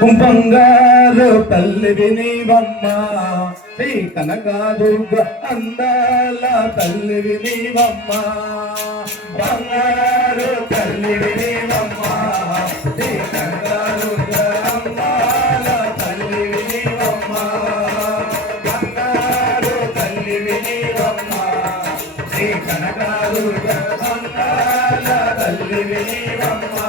பங்காரு தள்ளுவி நீ வம்மா ஸ்ரீ கனகாதுர்க அந்தல தள்ளுவி நீ வம்மா பங்காரு தள்ளுவி நீ வம்மா ஸ்ரீ கனகாதுர்க தள்ளி வெளி வம்மா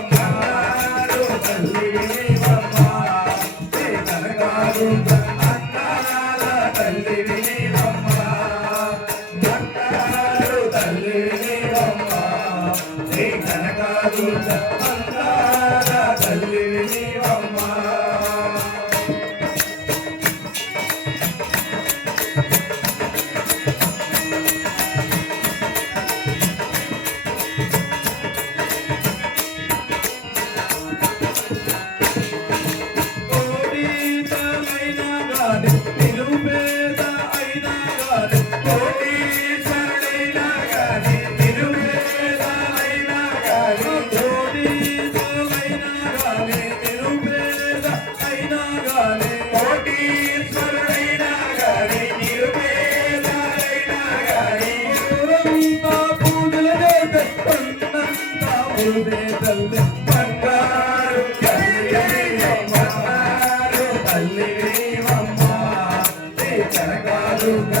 nunca mm -hmm.